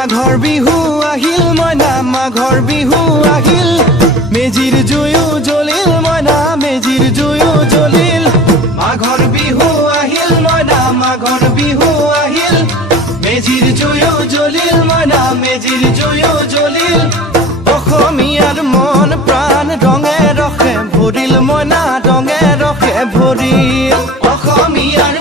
মাঘৰ বিহু আহিল মইনা মাঘৰ বিহু আহিল মেজিৰ জুয়ো জ্বলিল মইনা মেজিৰ জুয়ো জ্বলিল মাঘৰ বিহু আহিল মইনা মাঘৰ বিহু আহিল মেজিৰ জুয়ো জ্বলিল মইনা মেজিৰ জুয়ো জ্বলিল অসমীয়াৰ মন প্ৰাণ ৰঙে ৰসে ভৰিল মইনা ৰঙে ৰসে ভৰিল অসমীয়াৰ